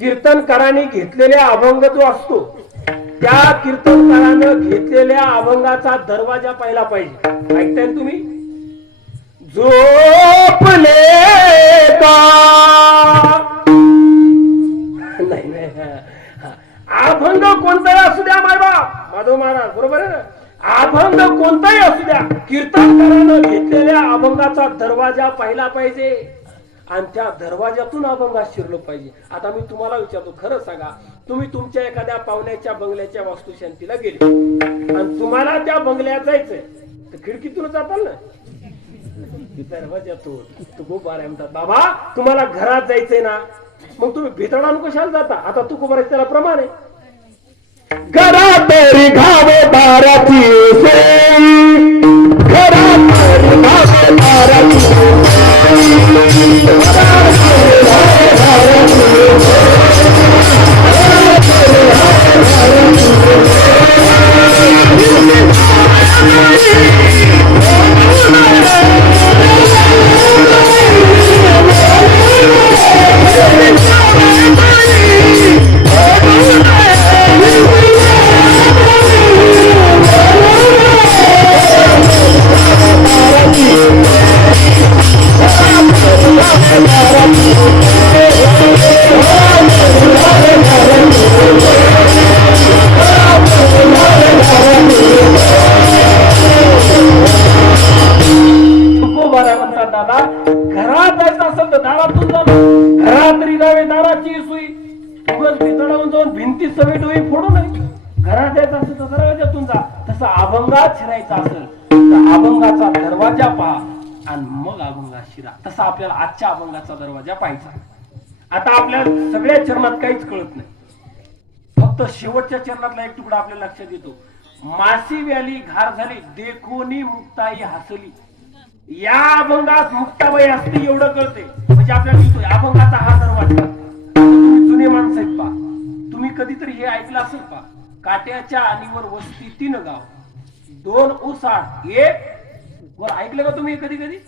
कीर्तनकाराने घेतलेला अभंग जो असतो त्या कीर्तनकारानं घेतलेल्या अभंगाचा दरवाजा पाहिला पाहिजे. ऐकताय ना तुम्ही? झोपले का नाही नाही, अभंग कोणताही असू द्या मायबाप माधव महाराज, बरोबर आहे ना? अभंग कोणताही असू द्या, कीर्तनकारानं घेतलेल्या अभंगाचा दरवाजा पाहिला पाहिजे आणि त्या दरवाजातून अभंगात शिरलो पाहिजे. आता मी तुम्हाला विचारतो, खरं सांगा, तुम्ही तुमच्या एखाद्या पाहुण्याच्या बंगल्याच्या वास्तुशांतीला गेले आणि तुम्हाला त्या बंगल्यात जायचंय तर खिडकीतून जाताल ना, दरवाजातून. तुकोबा म्हणतात बाबा तुम्हाला घरात जायचंय ना, मग तुम्ही भितडानं कशाला जाता? आता तुकोबा त्याला प्रमाण आहे, घरात घावे दाराची घरात घावे दाराची अभंगात शिरायचा असेल तर अभंगाचा दरवाजा पहा आणि मग अभंगात शिरा. तसा आपल्याला आजच्या अभंगाचा दरवाजा पाहायचा. आता आपल्या सगळ्या चरणात काहीच कळत नाही, फक्त शेवटच्या चरणातला एक तुकडा आपल्याला लक्षात येतो. मासी व्याली घार झाली देखोनी मुक्ताई हसली. या अभंगात मुक्ताबाई असते एवढं कळते, म्हणजे आपल्याला येतोय अभंगाचा हा दरवाजा. तुम्ही जुने माणसं आहेत पा, तुम्ही कधीतरी हे ऐकलं असेल पा, काट्याच्या आणीवर वस्ती 3 गाव 2 ओसाड 1 वर. ऐकलं का तुम्ही? कधी कधी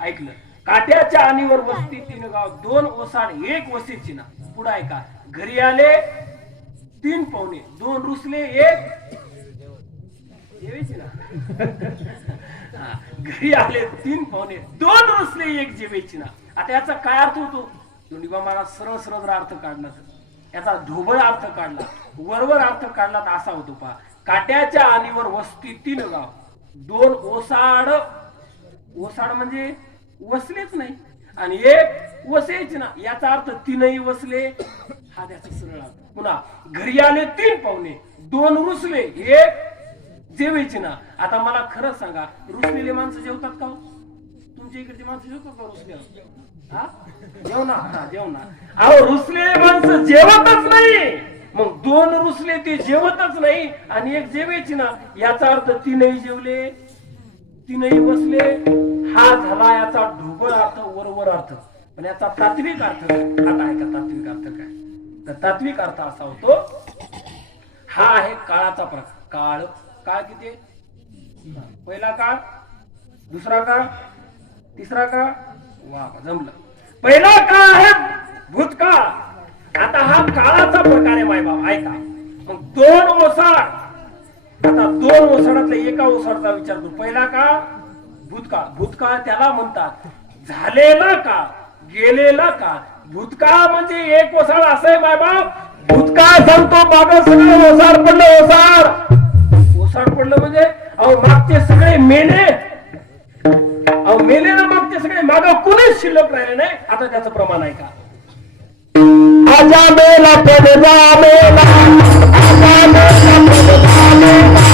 ऐकलं? काट्याच्या आणीवर वस्ती 3 गाव 2 ओसाड 1 वस्तीची ना. पुढे ऐका, घरी आले 3 पाहुणे 2 रुसले 1 जेवायची ना. घरी आले 3 पाहुणे 2 रुसले 1 जेवायची ना. आता याचा काय अर्थ होतो? दोंडीबा मला सरळ सरळ अर्थ काढला, याचा ढोबळ अर्थ काढला, वरवर अर्थ काढला तर असा होतो पहा. काट्याच्या आणीवर वस्ती 3 गाव 2 ओसाड. ओसाड म्हणजे वसलेच नाही आणि 1 वसेच ना. याचा अर्थ 3ही वसले, हा त्याचा सरळ अर्थ. पुन्हा घरी आले 3 पाहुणे 2 रुसले 1 जेवायचे ना. आता मला खरं सांगा, रुसलेले माणसं जेवतात का? तुमच्या इकडची माणसं जेवतात का रुसले? जेवणार जेवणार. अहो रुसलेले माणसं जेवतच नाही, मग 2 रुसले ते जेवतच नाही आणि 1 जेवायची ना. याचा अर्थ 3ही जेवले 3ही बसले, हा झाला याचा ढोबळ अर्थ, वरवर अर्थ. पण याचा तात्विक अर्थ काय? आता ऐका तात्विक अर्थ काय. तर तात्विक अर्थ असा होतो, हा आहे काळाचा प्रकार. काळ, काळ किती? पहिला काळ, दुसरा काळ, तिसरा काळ. वा जमलं. पहिला काळ आहे भूतकाळ. आता हा काळाचा प्रकार आहे मायबाप. ऐका, मग 2 ओसाड. आता 2 ओसाडातल्या एका ओसाडचा विचार करू. पहिला काळ भूतकाळ. भूतकाळ त्याला म्हणतात झालेला काळ, गेलेला काळ. भूतकाळ म्हणजे 1 ओसाड असं आहे मायबाप. भूतकाळ सांगतो मागं सगळं ओसाड पडलं. ओसाड पडलं म्हणजे अहो मागचे सगळे मेले, अहो मेले ना मागचे सगळे, मागं कुणीच शिल्लक राहिले नाही. आता त्याचं प्रमाण आहे का? आजा मेला पडदा मेला, आजा मेला पडदा मेला,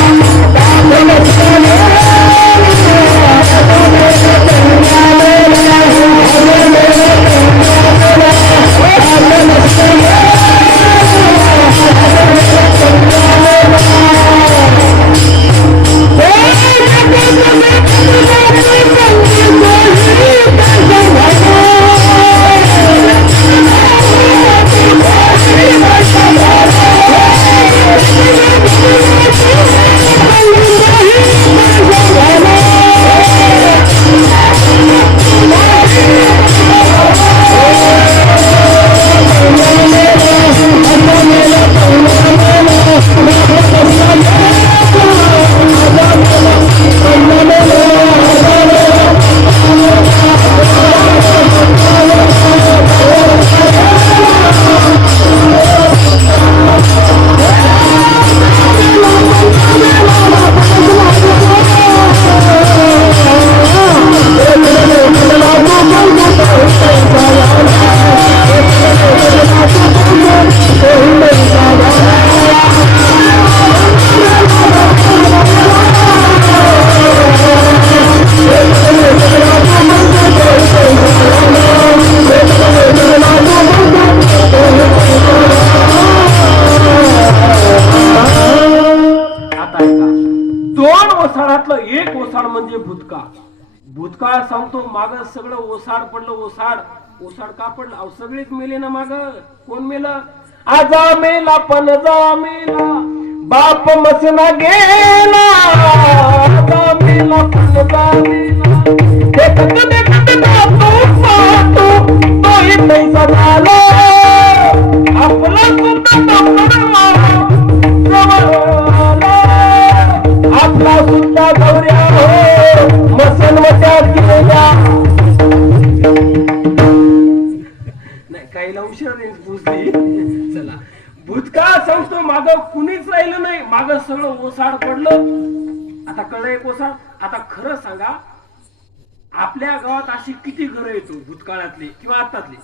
म्हणजे भूतकाळ. भूतकाळ सांगतो माग सगळं ओसाड पडलं. ओसाड ओसाड का पडलं? अहो सगळेच मेले ना माग. कोण मेलं? आजा मेला पणजा मेला, बाप मसना गेला. आजा मेला पणजा मेला, देखत देखत पाहतो तोही पैसा झाला. आपला सुद्धा आपला सुद्धा गौऱ्या हो मसनवट्यात गेल्या. नाही काहीला उशीर पुसली. चला भूतकाळ सांगतो माग कुणीच राहिलं नाही. माग सगळं ओसाड पडलं. आता कळलं एक ओसाड. आता खरं सांगा आपल्या गावात अशी किती घरं येतो भूतकाळातले किंवा आतातले?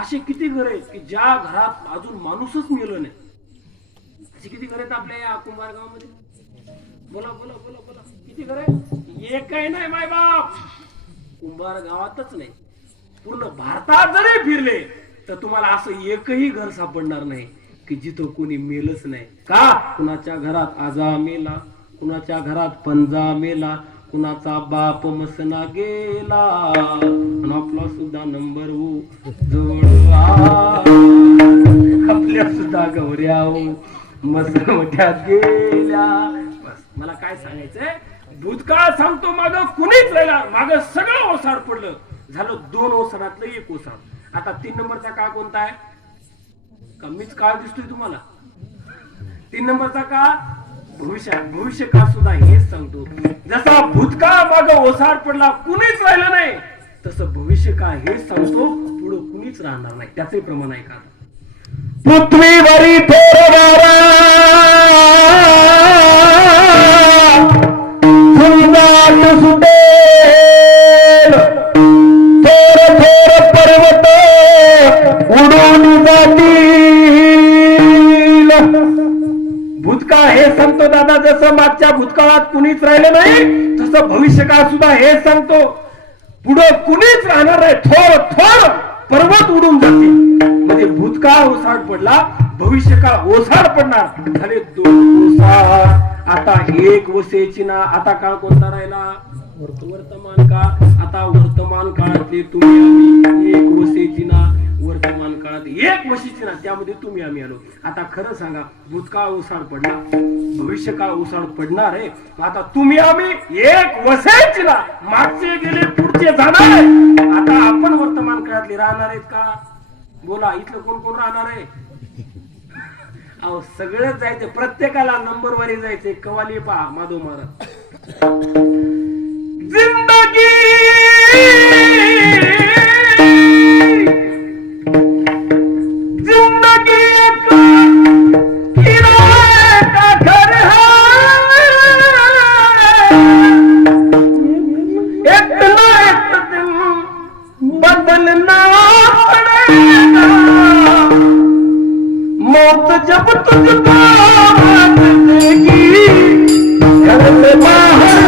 असे किती घर आहेत की ज्या घरात अजून माणूसच मेलं नाही? अशी किती घर आहेत आपल्या या कुंभार गावामध्ये? बोला बोला बोला बोला, किती घर आहे? एकही नाही माय बाप. कुंभार गावातच नाही, पूर्ण भारतात जरी फिरले तर तुम्हाला असं एकही घर सापडणार नाही की जिथं कोणी मेलच नाही. का? कुणाच्या घरात आजा मेला, कुणाच्या घरात पंजा मेला, कुणाचा बाप मसना गेला, आपला सुद्धा नंबर जवळ आपल्या सुद्धा गौऱ्या मसनवट्यात गेल्या. बस मला काय सांगायचंय, भूतकाळ सांगतो माग कुणीच राहिला. माग सगळं ओसाड पडलं. झालं 2 ओसाडातलं 1 ओसाड. आता 3 नंबरचा काळ कोणता आहे? कमीच काळ दिसतोय तुम्हाला. 3 नंबरचा काळ भविष्य काळ सुद्धा हेच सांगतो. जसा भूतकाळ माग ओसाड पडला कुणीच राहिलं नाही, तसं भविष्य काळ हेच सांगतो पुढे कुणीच राहणार नाही. त्याचे प्रमाण आहे का? पृथ्वीवरी थोर वारा सुंदाट सुटेल, थोर थोर पर्वत उडून जातील. भूतकाळ हे सांगतो दादा, जसं मागच्या भूतकाळात कुणीच राहिलं नाही तसं भविष्यकाळ सुद्धा हे सांगतो पुढे कुणीच राहणार नाही. थोर थोर पर्वत उडून जातील. म्हणजे भूतकाळ ओसाड पडला, भविष्यकाळ ओसाड पडणार. झाले 2 ओसाड. आता 1 वसेची ना. आता काळ कोणता राहिला? वर्तमान काळ. आता वर्तमान काळातले तुम्ही आम्ही 1 वसेची ना. वर्तमान काळात 1 वशीची ना, त्यामध्ये तुम्ही आम्ही आलो. आता खरं सांगा, भूतकाळ ओसाड पडला, भविष्यकाळ ओसाड पडणार आहे. आता तुम्ही आम्ही 1 वसेची ना. मागचे गेले पुढचे जाणार. आता आपण वर्तमान काळातले राहणार आहेत का? बोला, इथलं कोण कोण राहणार आहे? अहो सगळंच जायचं, प्रत्येकाला नंबरवारी जायचंय. कवाली पहा माधव महाराज. जिंदगी जिंदगी किराए का घर है, एक ना एक दिन बदलना पड़ेगा. मौत जब तुझको देगी घर से बाहर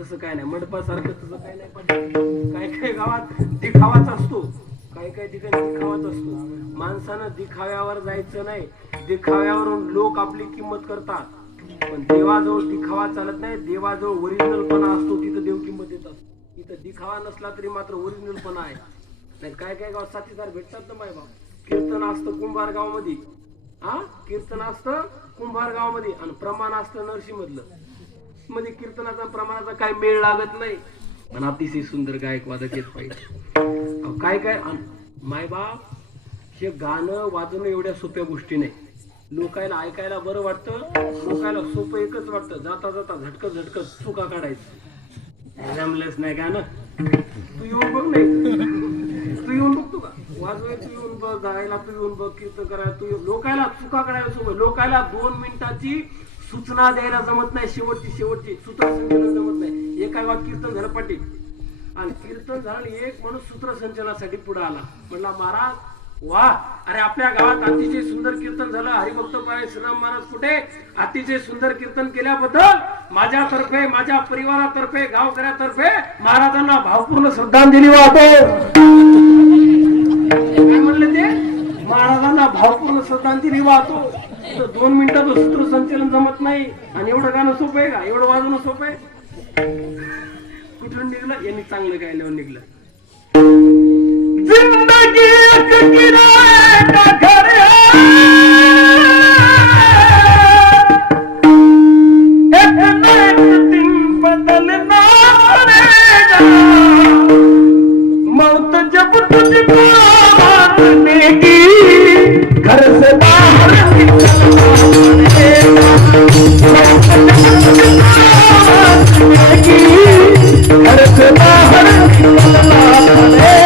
तसं काय नाही. मंडपासारखं तसं काय नाही. पण काय काय गावात दिखावाच असतो, काही काही ठिकाणी दिखावाच असतो. माणसानं दिखाव्यावर जायचं नाही. दिखाव्यावरून लोक आपली किंमत करतात, पण देवाजवळ दिखावा चालत नाही. देवाजवळ ओरिजिनलपणा असतो, तिथं देव किंमत देतात. इथं दिखावा नसला तरी मात्र ओरिजिनलपणा आहे. नाही काय काय गावात साथीदार भेटतात ना माय बाप. कीर्तन असतं कुंभार गावामध्ये, कीर्तन असतं कुंभार गावामध्ये, आणि प्रमाण असतं नरसी मधलं. मध्ये कीर्तनाचा प्रमाणाचा काय मेळ लागत नाही, पण अतिशय सुंदर गायक वादक येत पाहिजे. काय काय माय बाप, हे गाणं वाजवणं एवढ्या सोप्या गोष्टी नाही. लोकायला ऐकायला बरं वाटतं, लोकायला सोपं एकच वाटतं, जाता जाता झटकत झटकत चुका काढायचं. जमलंच नाही का ना, तू येऊन बघ. नाही तू येऊन बघतो का, वाजवाय तू येऊन बघ, गायला तू येऊन बघ, कीर्तन करायला तू, लोकायला चुका काढायला सोबत, लोकायला 2 मिनिटाची सूचना द्यायला जमत नाही, शेवटची सूत्रसंचालन जमत नाही. एका गावात कीर्तन झालं पाटील, आणि कीर्तन झालं, एक माणूस सूत्रसंचलनासाठी पुढे आला, म्हणला महाराज वा, अरे आपल्या गावात अतिशय सुंदर कीर्तन झालं, हरिभक्त पाय श्रीराम महाराज कुठे, अतिशय सुंदर कीर्तन केल्याबद्दल माझ्यातर्फे, माझ्या परिवारातर्फे, गावकऱ्यातर्फे महाराजांना भावपूर्ण श्रद्धांजली वाहतो. काय म्हणले ते, महाराजांना भावपूर्ण श्रद्धांजली वाहतो. 2 मिनिटाचं सूत्रसंचलन जमत नाही, आणि एवढं गाणं सोपं आहे का, एवढं वाजवणं सोपं आहे. कुठून निघलं, यांनी चांगलं गायल्यावर निघलं. जिंदगी एक किराए का घर है, एक न एक दिन बदलना पड़ेगा, मौत जब तुझको मारनेगी, घर से बाहर निकलना पड़ेगा, मौत जब तुझको मारनेगी, घर से बाहर निकलना पड़ेगा.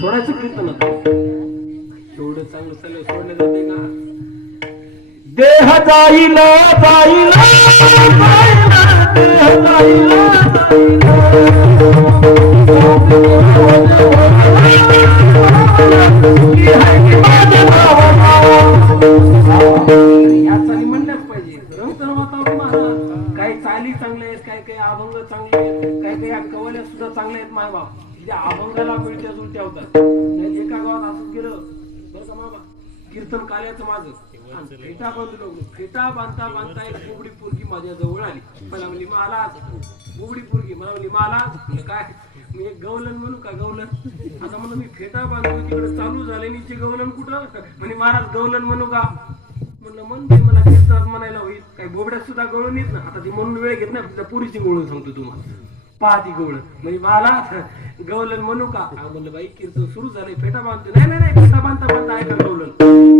सोडायचं कीर्तन एवढं चांगलं चाललं, सोडलं जाते का. देह जाईला जाईला जाईला, देह जाईला याचा म्हणलंच पाहिजे. रंगतन वातावरण महाराज, काही चाली चांगले आहेत, काही काही अभंग चांगले आहेत, काही काही कवल्या सुद्धा चांगले आहेत. माय बाप त्या अभंगाला मिळते उलट्या होतात. एका गावात असंच गेलं बरं का मामा, कीर्तन कार्याचं माझं, फेटा बांधलो, फेटा बांधता बांधता एक बुबडी पोरगी माझ्या जवळ आली. मला म्हणली महाराज, बुबडी पोरगी मला म्हणली महाराज काय, मी एक गवलन म्हणू का, गवलन. आता म्हणलं मी फेटा बांधतो, तिकडे चालू झाले, नीचे गवलन कुठं, म्हणजे महाराज गवलन म्हणू का. म्हणलं म्हणते, मला कीर्तनात म्हणायला होईल, काही बोबड्यात सुद्धा गवळण येत ना. आता ती म्हणून वेळ घेत ना, त्या पुरीची गवळण सांगतो तुम्हाला, पहा ती गवळण, म्हणजे मला गवलन म्हणू का. म्हणलं बाई कीर्तन सुरू झालंय, फेटा बांधतो. नाही नाही नाही, फेटा बांधता बांधता ऐका गवलन.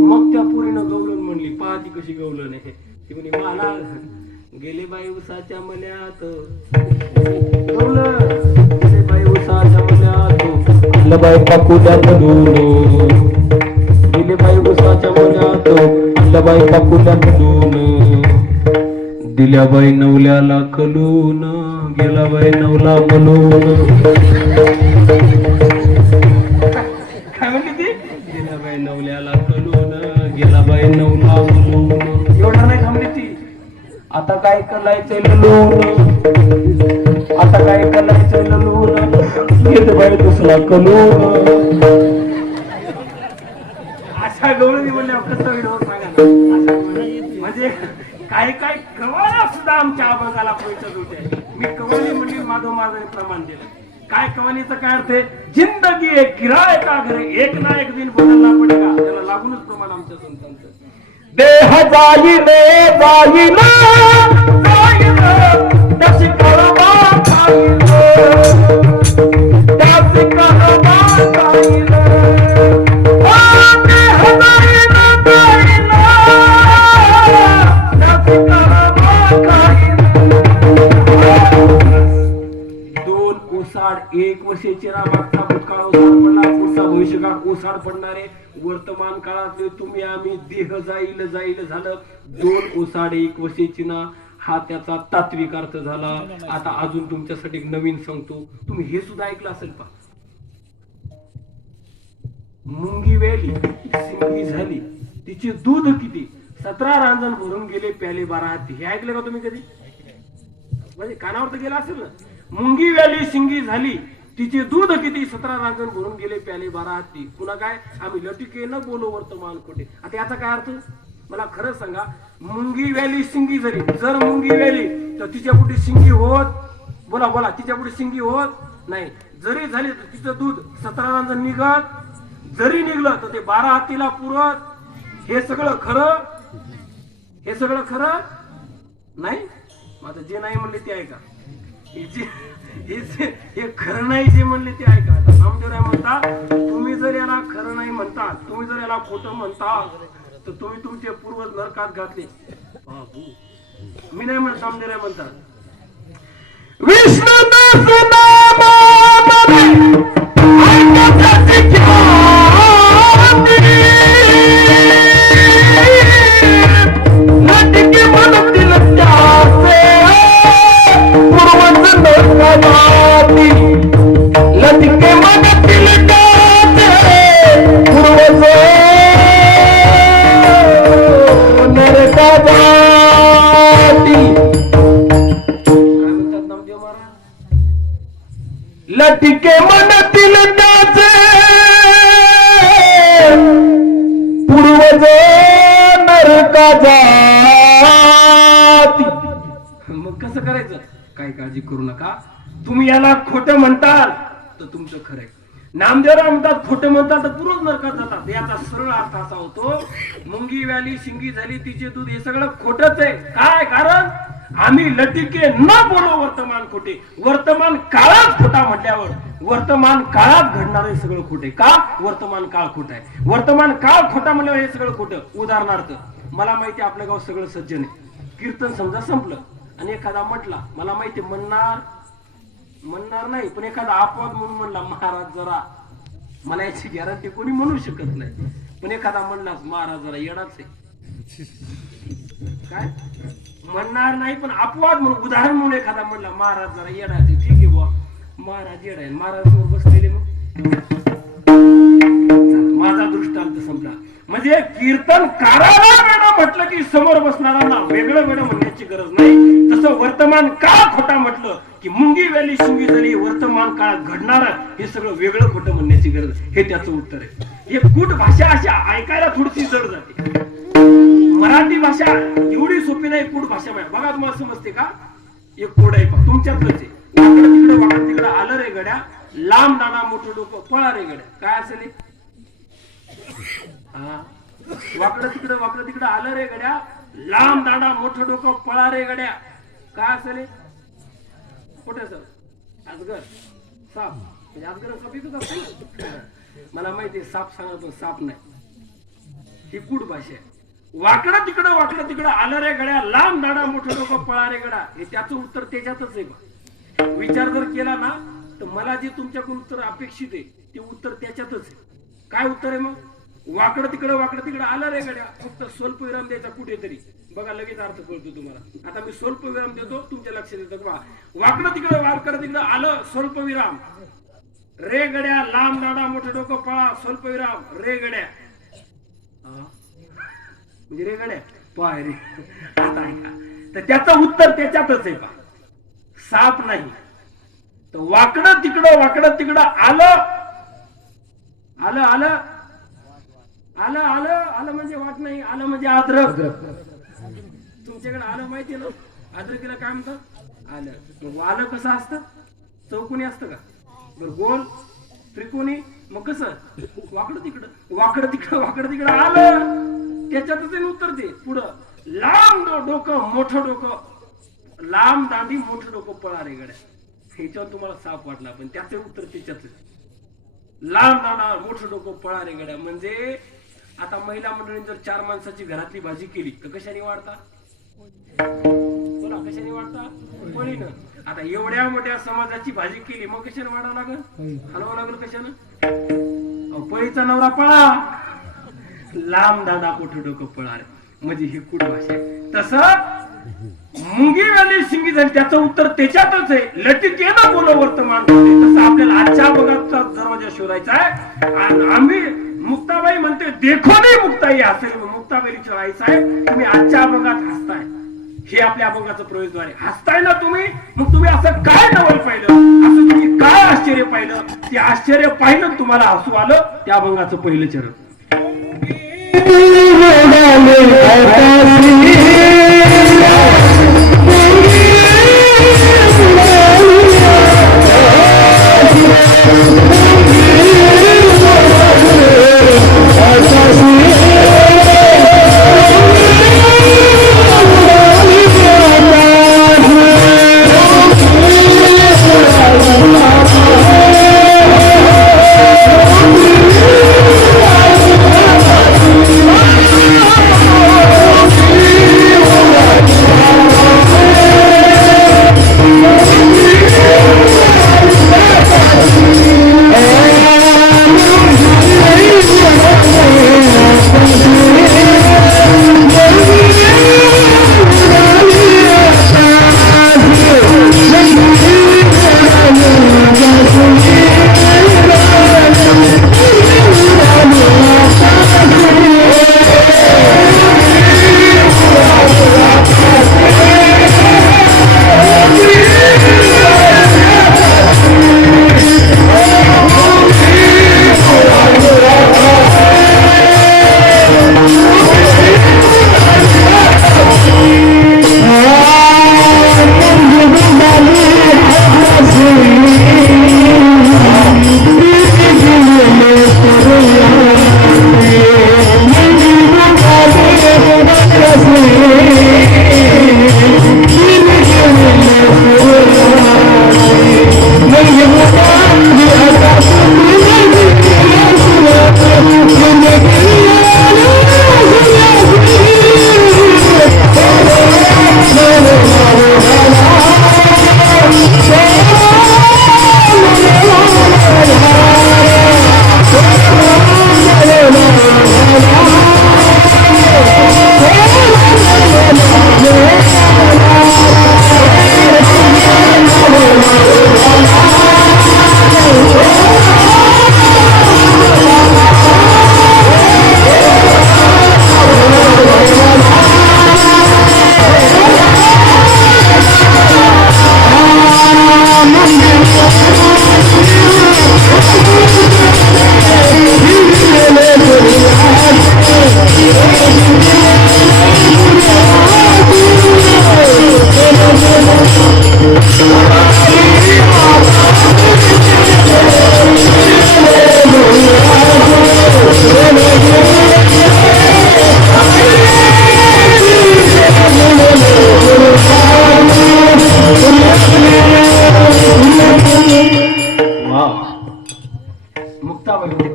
मग त्या पुरीनं गवलन म्हणली, पहा ती कशी गवलन आहे. ती म्हणे मला गेले बाई उसाच्या मल्यात, गवलन गेले बाई उसाच्या मल्यात, आलं बाई पाकुल्यात धुन, गेले बाई उसाच्या मल्यात, आलं बाई पाकुल्यात धुन, दिल्या बाई नवल्याला कलून, गेला बाई नवला म्हणून. काय म्हणली ती, गेला बाई नवल्याला कलून, गेला बाई नवला म्हणून. एवढा नाही थांबली ती, आता काय करायचंय ललून, आता काय करायचंय ललून, गेलं बाई दुसरा कलून. अशा गवळणी म्हणल्यावर कसं व्हिडिओ सांगा ना. म्हणजे काही काही कवाला सुद्धा आमच्या अभंगाला पैसा होते. मी कवाली म्हणली माधव महाराजांनी प्रमाण दिलं. काय कहाणीचा काय अर्थ आहे? जिंदगी एक किराए का घर है, एक ना एक दिन बदलना पडेगा. त्याला लागूनच प्रमाण आमच्या संतांचं. देह जाईल जाईल जाईल त्याची करवा खाईल त्याची करवा खाईल. एक वर्षाची मागचा भूतकाळ ओसाड पडला, पुढचा भविष्यकाळ ओसाड पडणारे वर्तमान काळातले तुम्ही आम्ही देह जाईल जाईल झालं. 2 ओसाड 1 वर्षाची ना, हा त्याचा तात्विक अर्थ झाला. आता अजून तुमच्यासाठी एक नवीन सांगतो, तुम्ही हे सुद्धा ऐकलं असेल पा. मुंगी वेली सिंगी झाली तिचे दूध किती, 17 रांजण भरून गेले प्याले 12 हाती. हे ऐकलं का तुम्ही कधी? म्हणजे कानावर तर गेला असेल ना. मुंगी वेली सिंगी झाली तिचे दूध किती, 17 रांजण भरून गेले प्याले 12 हाती. पुन्हा काय, आम्ही लटिके न बोलो वर्तमान खोटे. आता याचा काय अर्थ मला खरं सांगा. मुंगी वेली सिंगी झाली, जर मुंगी वेली तर तिच्या पुढे सिंगी होत, बोला बोला, तिच्या पुढे सिंगी होत नाही. जरी झाली तर तिचं दूध 17 रांजण निघत, जरी निघलं तर ते 12 हातीला पुरत. हे सगळं खरं, हे सगळं खरं नाही. माझं जे नाही म्हणले ते ऐका, हे खरं नाही जे म्हणले ते ऐका. आता नामदेवराय म्हणता, तुम्ही जर याला खरं नाही म्हणता, तुम्ही जर याला खोटं म्हणता, तर तुम्ही तुमचे पूर्वज नरकात घातले. मी नाही म्हणत, नामदेवराय म्हणतात विष्णू लटिके मनतील त्याचे पूर्वज नरका जाती. मग कसं करायचं? काही काळजी करू नका. तुम्ही याला खोटं म्हणताल तर तुमचं खरंय. नामदेवराव म्हणतात खोटं म्हणतात तर पूर्वज नरकात जातात. याचा सरळ अर्थ असा होतो, मुंगी व्याली शिंगी झाली तिचे दूध, हे सगळं खोटच आहे. काय कारण? आम्ही लटिके न बोलो वर्तमान खोटे. वर्तमान काळात खोटा म्हटल्यावर वर्तमान काळात घडणारे सगळं खोटे. का? वर्तमान काळ खोटा आहे. वर्तमान काळ खोटा म्हणल्यावर हे सगळं खोटं. उदाहरणार्थ, मला माहिती आपलं गाव सगळं सज्जन आहे. कीर्तन समजा संपलं आणि एखादा म्हटला, मला माहिती म्हणणार नाही, पण एखादा अपवाद म्हणून म्हणला, महाराज जरा, मला याची गॅरंटी कोणी म्हणू शकत नाही, पण एखादा म्हणलाच महाराज जरा येडाच आहे, काय म्हणणार नाही, पण अपवाद म्हणून उदाहरण म्हणून एखादा म्हणला महाराज जरा येडाचे, ठीक आहे बुवा, महाराज येडा आहे, महाराज समोर बसलेले, मग माझा दृष्टांत संपला. म्हणजे कीर्तन काराला वेडा म्हटलं की समोर बसणाऱ्यांना वेगळं वेडं म्हणण्याची गरज नाही. तसं वर्तमान काळ खोटा म्हटलं की मुंगी वेली शिंगी झाली, वर्तमान काळ घडणार हे सगळं वेगळं खोटं म्हणण्याची गरज, हे त्याचं उत्तर आहे. हे कूट भाषा अशा ऐकायला थोडीशी जड जाते. मराठी भाषा एवढी सोपी नाही. कूट भाषा बघा, तुम्हाला समजते का? एक कोड आहे तुमच्यातलंच आहे. वाकडं तिकडं आलं रे गड्या, लांब दाणा मोठं डोकं पळा रे गड्या, काय असेल? वाकडं तिकडं आलं रे गड्या, लांब दाणा मोठं डोकं पळा रे गड्या, काय असेल? कुठे सर? अजगर, साप. म्हणजे अजगर साप इथंच असतो. मला माहिती साप सांगा, पण साप नाही. ही कूट भाषा आहे. वाकडं तिकडं आलं रे गड्या, लांब दाणा मोठं डोकं पळा रे गड्या, हे त्याचं उत्तर त्याच्यातच आहे. विचार जर केला ना, तर मला जे तुमच्याकडून उत्तर अपेक्षित आहे ते उत्तर त्याच्यातच आहे. काय उत्तर आहे मग? वाकडं तिकडं आलं रे गड्या, फक्त स्वल्प विराम द्यायचा कुठेतरी, बघा लगेच अर्थ कळतो तुम्हाला. आता मी स्वल्प विराम देतो, तुमच्या लक्षात येतं बघा. वाकडं तिकडं आलं, स्वल्प विराम, रे गड्या, लांब दाणा मोठं डोकं पळा, स्वल्प विराम, रे गड्या, म्हणजे रे गड्या पाय रे. आता ऐका, तर त्याचं उत्तर त्याच्यातच आहे. पा साप नाही, तर वाकडं तिकडं आलं म्हणजे वाट नाही, आलं म्हणजे अद्रक. तुमच्याकडे आलं माहिती ना, अद्रकीला काय म्हणतात? आलं. मग आलं कसं असतं? चौकोनी असतं का? बर गोल त्रिकोणी मग कसं वाकडं तिकडं आलं त्याच्यातच उत्तर दे पुढं लांब डोकं मोठं डोकं लांब दांडी मोठं डोकं पळारे गड्या ह्याच्यावर तुम्हाला साप वाटला पण त्याचं उत्तर त्याच्यात लांब दांडा मोठं डोकं पळारे गड्या म्हणजे आता महिला मंडळीने जर 4 माणसाची घरातली भाजी केली तर कशाने वाढता बोला कशाने वाढता पळीनं आता एवढ्या मोठ्या समाजाची भाजी केली मग कशाने वाढावं लागल हलवावं लागल कशानं पळीचा नवरा पळा लांब दांडा मोठं डोकं पळारे म्हणजे ही कुठ भाषा आहे तसं मुंगी वाली शिंगी झाली त्याचं उत्तर त्याच्यातच आहे लटिके ना बोलो वर्तमान तसं आपल्याला आजच्या भागाचा दरवाजा शोधायचा आहे आणि आम्ही मुक्ताबाई म्हणते देखो नाही मुक्ताई असेल मुक्ताबाईची आई साहेब तुम्ही आजच्या अभंगात हसताय हे आपल्या अभंगाचं प्रवेशद्वार आहे हसताय ना तुम्ही मग तुम्ही असं काय नवल पाहिलं असं तुम्ही काय आश्चर्य पाहिलं ते आश्चर्य पाहिलं तुम्हाला हसू आलं त्या अभंगाचं पहिलं चरण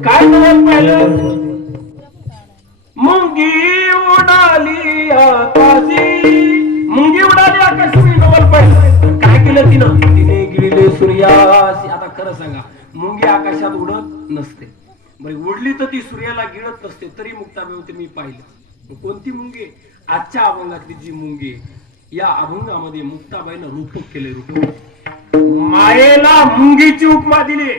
काय पाहिलं मुंगी उडाली आकाशी नवल पाहिलं काय केलं तिने गिळले सूर्यासी आता खरं सांगा मुंगी आकाशात उडत नसते बरी उडली तर ती सूर्याला गिळत नसते तरी मुक्ताबाई मी पाहिलं कोणती मुंगी आजच्या अभंगातली जी मुंगी या अभंगामध्ये मुक्ताबाईनं रूपक केले रूपक मायेला मुंगीची उपमा दिली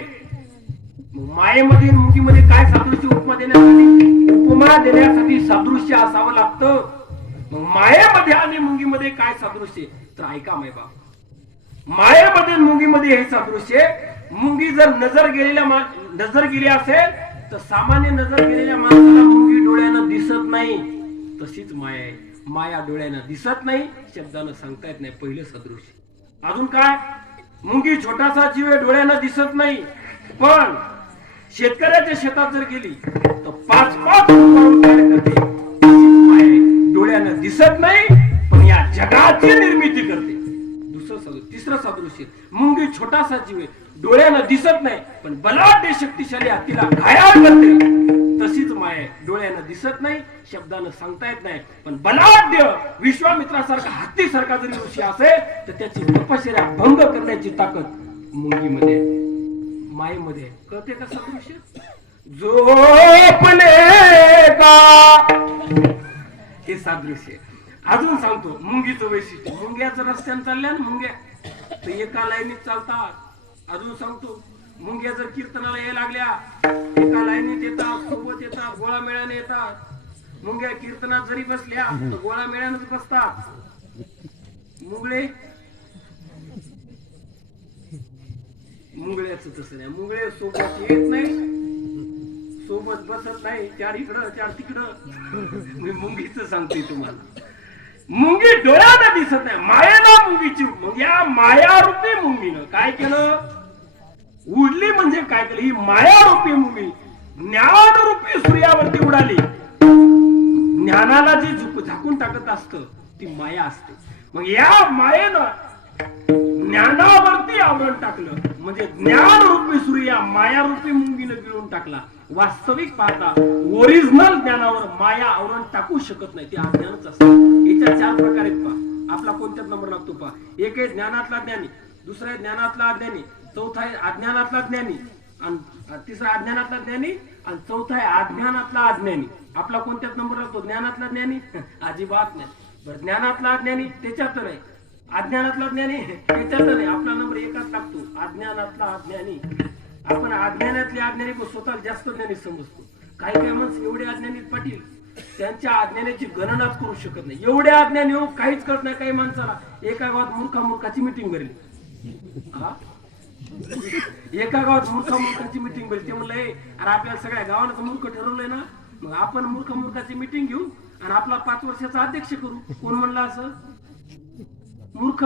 मायेमध्ये मुंगीमध्ये काय सादृश्य उपमा देण्यासाठी सादृश्य असावं लागतं मायेमध्ये आणि मुंगीमध्ये काय सादृश्य तर ऐका मायबा मायेमध्ये मुंगीमध्ये हे सादृश्य मुंगी जर नजर गेली असेल तर सामान्य नजर गेलेल्या माणसाला मुंगी डोळ्यानं दिसत नाही तशीच माया आहे माया डोळ्यानं दिसत नाही शब्दानं सांगता येत नाही पहिलं सदृश्य अजून काय मुंगी छोटासा जीव आहे, डोळ्यानं दिसत नाही, पण शेतकऱ्याच्या शेतात जर गेली तर पाच पाच कार्य करते. डोळ्यानं दिसत नाही पण या जगाची निर्मिती करते. तिसरं सादृश्य, मुंगी छोटासा जीव आहे, डोळ्यानं दिसत नाही पण बलाढ्य शक्तिशाली हत्तीला घायाळ करते. तशीच माया, डोळ्यानं दिसत नाही, शब्दानं सांगता येत नाही, पण बलाढ्य विश्वामित्रासारखा हत्तीसारखा जरी ऋषी असेल तर त्याची तपश्चर्या भंग करण्याची ताकद मुंगीमध्ये, मायेमध्ये. कळते का सादृश्य? झोपले का हे सादृश्य. अजून सांगतो मुंगीचं वैशिष्ट्य. मुंग्याचं रस्त्याने चालल्या ना मुंग्या तर एका लाईनीत चालतात. अजून सांगतो, मुंग्या जर कीर्तनाला यायला लागल्या एका लाईनीत येतात, सोबत येतात, गोळा मेळ्याने येतात. मुंग्या कीर्तनात जरी बसल्या तर गोळा मेळ्यानेच बसतात. मुंगळ्याचं तसं नाही. मुंगळे सोबत येत नाही, सोबत बसत नाही, चार इकडं चार तिकडं. मी मुंगीचं सांगते तुम्हाला. मुंगी डोळ्यानं दिसत नाही, मायेला मुंगीची. मग या मायारूपी मुंगीनं काय केलं? उडली म्हणजे काय केलं? ही मायारूपी मुंगी ज्ञानरूपी सूर्यावरती उडाली. ज्ञानाला जी झाकून टाकत असतं ती माया असते. मग या मायेनं ज्ञानावरती आवरण टाकलं म्हणजे ज्ञानरूपी सूर्य मायारूपी मुंगीनं गिळून टाकला. वास्तविक पाहता ओरिजिनल ज्ञानावर माया आवरण टाकू शकत नाही, ते अज्ञानच असतं. याच्या चार प्रकार आहेत पहा. आपला कोणत्याच नंबर लागतो पहा. एक आहे ज्ञानातला ज्ञानी, दुसरा आहे ज्ञानातला अज्ञानी, चौथा आहे अज्ञानातला ज्ञानी, आणि तिसरा अज्ञानातला ज्ञानी, आणि चौथा आहे अज्ञानातला अज्ञानी. आपला कोणत्याच नंबर लागतो? ज्ञानातला ज्ञानी अजिबात नाही. बरं, ज्ञानातला अज्ञानी त्याच्यात नाही, अज्ञानातला ज्ञानी त्याच्यात नाही. आपला नंबर एकच लागतो, अज्ञानातला अज्ञानी. आपण अज्ञानातले अज्ञानी स्वतः जास्त ज्ञानी समजतो. काही काही माणसं एवढे अज्ञानी पाटील त्यांच्या अज्ञानाची गणनाच करू शकत नाही. एवढे अज्ञानी हो, काहीच कळत नाही. काही माणसाला एका गावात मूर्खाची मिटिंग भरली. एका गावात मूर्खाची मिटिंग भरली. ते म्हणलं, अरे आपल्याला सगळ्या गावानं मूर्ख ठरवलंय ना, मग आपण मूर्खाची मिटिंग घेऊ आणि आपला 5 वर्षाचा अध्यक्ष करू. कोण म्हणलं असं? मूर्ख.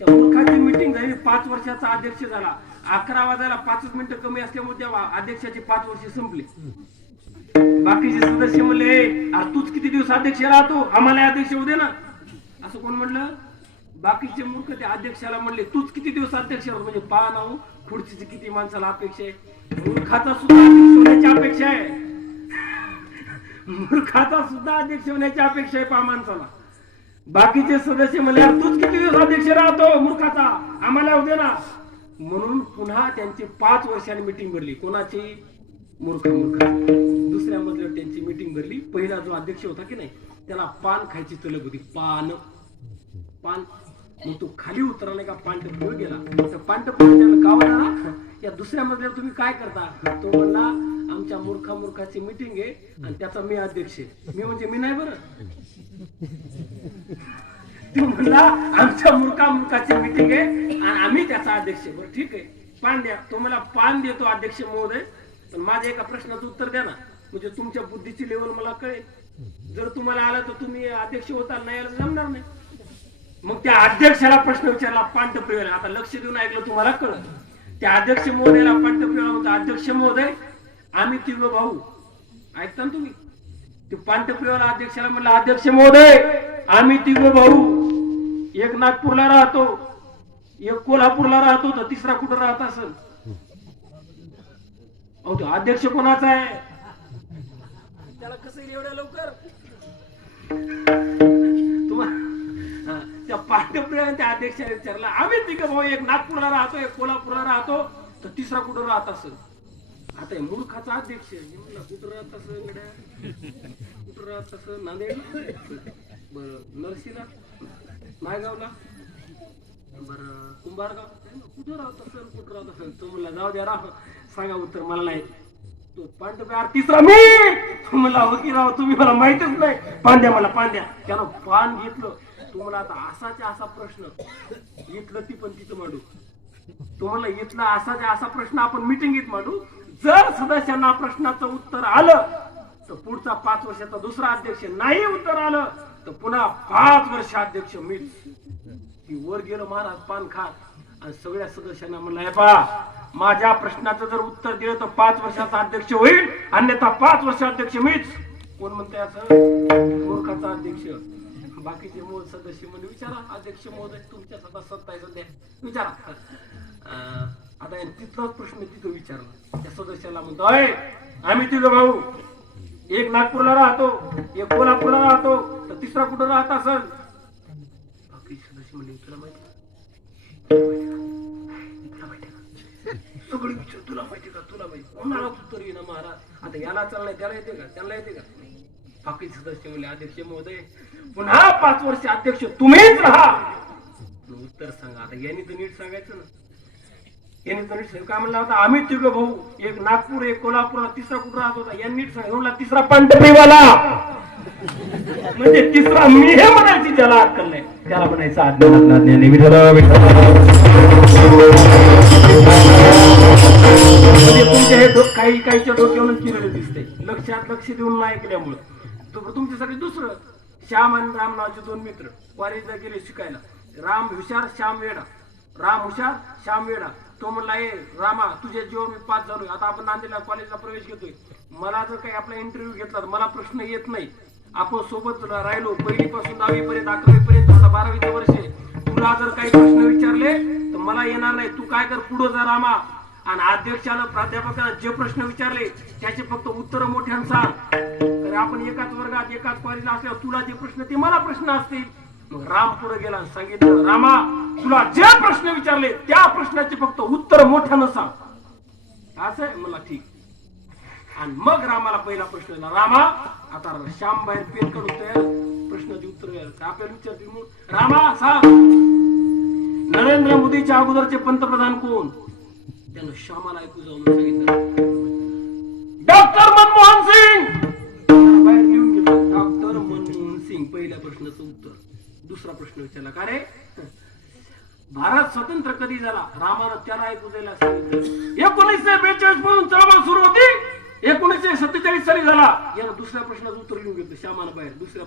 त्या मूर्खाची मिटिंग झाली, 5 वर्षाचा अध्यक्ष झाला. 11 वाजायला 5 मिनिटं कमी असल्यामुळे त्या अध्यक्षाचे 5 वर्ष संपले. बाकीचे सदस्य म्हणले, अरे तूच किती दिवस अध्यक्ष राहतो, आम्हाला अध्यक्ष होऊ दे ना. असं कोण म्हणलं? बाकीचे मूर्ख त्या अध्यक्षाला म्हणले, तूच किती दिवस अध्यक्ष राहतो. म्हणजे पहा ना, खुर्चीची किती माणसाला अपेक्षा आहे. मूर्खाचा सुद्धा अध्यक्ष होण्याची अपेक्षा आहे. मूर्खाचा सुद्धा अध्यक्ष होण्याची अपेक्षा आहे पहा माणसाला. बाकीचे सदस्य म्हणले, तूच किती दिवस अध्यक्ष राहतो मूर्खाचा, आम्हाला होऊ दे ना. म्हणून पुन्हा त्यांची 5 वर्षांनी मिटिंग भरली. कोणाची? मूर्ख. दुसऱ्या मजल्यावर त्यांची मिटिंग भरली. पहिला जो अध्यक्ष होता की नाही त्याला पान खायची तलब होती. पान. मग तो खाली उतरला का पानटपरीवर गेला. त्या पानटपरीवर गावाला ना, या दुसऱ्या मजल्यावर तुम्ही काय करता? तो म्हणला, आमच्या मूर्खाची मिटिंग आहे आणि त्याचा मी अध्यक्ष आहे. मी म्हणजे मी नाही बरं. तो म्हणला, आमच्या मूर्खाची मिटिंग आहे आणि आम्ही त्याचा अध्यक्ष. बरं ठीक आहे, पान द्या. तो मला पान देतो अध्यक्ष महोदय, पण माझ्या एका प्रश्नाचं उत्तर द्या ना, म्हणजे तुमच्या बुद्धीची लेवल मला कळेल. जर तुम्हाला आलं तर तुम्ही अध्यक्ष होता, नाही आलं तर जमणार नाही. मग त्या अध्यक्षाला प्रश्न विचारला पानटपरीवर. आता लक्ष देऊन ऐकलं तुम्हाला कळलं. त्या अध्यक्ष महोदयाला पानटपरीवर म्हणतो, अध्यक्ष महोदय आम्ही 3 भाऊ. ऐकता ना तुम्ही? ते पानटपरीवर अध्यक्षाला म्हणलं, अध्यक्ष महोदय आम्ही 3 भाऊ, एक नागपूरला राहतो, एक कोल्हापूरला राहतो, तर तिसरा कुठं राहत असेल? अहो तो अध्यक्ष कोणाचा आहे? त्याला कसं एवढ्या लवकर? त्या पाठ्यप्रिया त्या अध्यक्षाने विचारला, आम्ही 3 भाऊ, एक नागपूरला राहतो, एक कोल्हापूरला राहतो, तर तिसरा कुठं राहत असेल? आता मूर्खाचा अध्यक्ष कुठं राहत असेल? कुठं राहत असेल? नांदेड, बरं नरसीला, नायगावला, बरं कुंभारगाव, कुठं राहत असेल? कुठं राहत असेल? तो म्हणला, जाऊ द्या राह, सांगा उत्तर मला नाही. तो पांडव्यार तिसरा मी म्हणला, हो की राव तुम्ही मला माहितच नाही, पान द्या मला, पान द्या. त्यानं पान घेतलं. तुम्हाला आता असाच्या असा प्रश्न इथलं ती पण तिथं मांडू. तुम्हाला इथला असाच्या असा प्रश्न आपण मिटिंगीत मांडू. जर सदस्यांना प्रश्नाचं उत्तर आलं तर पुढचा 5 वर्षाचा दुसरा अध्यक्ष, नाही उत्तर आलं तर पुन्हा 5 वर्ष अध्यक्ष मीच. की वर गेलं महाराज पान खात आणि सगळ्या सदस्यांना म्हणलं हे पहा, माझ्या प्रश्नाचं जर उत्तर दिलं तर 5 वर्षाचा अध्यक्ष होईल, अन्यथा 5 वर्ष अध्यक्ष मीच. कोण म्हणते असं? मूर्खाचा अध्यक्ष. बाकीचे मूळ सदस्य म्हणजे विचारा, अध्यक्ष महोदय तुमच्या सदस्यात आहे सध्या, विचारा. आता तिथलाच प्रश्न तिथं विचारला त्या सदस्याला, म्हणतो आम्ही तिघं भाऊ, एक नागपूरला राहतो, एक कोल्हापूरला राहतो, तर तिसरा कुठं राहत असेल? बाकी सदस्य म्हणजे तुला माहिती सगळी विचार, तुला माहिती का, तुला माहिती, कोणाला उत्तर येईना महाराज. आता याला चाललंय, त्याला येते का, त्यांना येते का? बाकी सदस्य म्हणले अध्यक्ष महोदय पुन्हा 5 वर्ष अध्यक्ष तुम्हीच राहा. उत्तर सांगा. आता यांनी तर नीट सांगायचं ना, यांनी तर नीट सांग. काय म्हणला होता? आम्ही तिघं भाऊ, एक नागपूर, एक कोल्हापूर, तिसरा कुठं राहत होता? यांनी नीट सांगितलं. तिसरा पांढरीवाला, म्हणजे तिसरा मी हे म्हणायची ज्याला अक्कल नाही त्याला म्हणायचं अज्ञानातला तुमच्या हे काही काहीच्या डोक्यावरून किरडे दिसते, लक्ष देऊन नाही ऐकल्यामुळं. तुमच्यासाठी दुसरं, श्याम आणि राम नावाचे 2 मित्र कॉलेजला गेले शिकायला. राम हुशार, श्याम वेडा. राम हुशार, श्याम वेडा. तो म्हणला, ए रामा, तुझ्या जीवन मी पास झालोय, आता आपण नांदेडला कॉलेजला प्रवेश घेतोय. मला जर काही आपला इंटरव्ह्यू घेतला तर मला प्रश्न येत नाही. आपण सोबत राहिलो 1ली पासून 10वी पर्यंत, 11वी पर्यंत, आता 12वीचं वर्ष आहे. तुला जर काही प्रश्न विचारले तर मला येणार नाही. तू काय कर, पुढे जा रामा, आणि अध्यक्षाला प्राध्यापकाला जे प्रश्न विचारले त्याचे फक्त उत्तर मोठ्यानं सांग. तर आपण एकाच वर्गात एकाच कॉलेजला असल्यावर तुला जे प्रश्न ते मला प्रश्न असतील. मग राम पुढे गेला आणि सांगितलं, रामा तुला जे प्रश्न विचारले त्या प्रश्नाचे फक्त उत्तर मोठ्यानं सांग. असं आहे मला, ठीक. आणि मग रामाला पहिला प्रश्न दिला, रामा आता श्याम बाहेर पेन करून तयार, प्रश्नाचे उत्तर आपल्याला विचारतील. मग रामा सांग, नरेंद्र मोदीच्या अगोदरचे पंतप्रधान कोण? त्यानं श्यामाला ऐकू जाऊन सांगितलं, डॉक्टर मनमोहन सिंग. बाहेर लिहून घेतलं, डॉक्टर मनमोहन सिंग. पहिल्या प्रश्नाचं उत्तर. दुसरा प्रश्न विचारला, का रे भारत स्वतंत्र कधी झाला? रामानं त्याला ऐकू द्यायला सांगितलं, 1942 पासून चळवळ सुरू होती, 1947 साली झाला. यानं दुसऱ्या प्रश्नाचं उत्तर लिहून घेतलं श्यामानं बाहेर. दुसऱ्या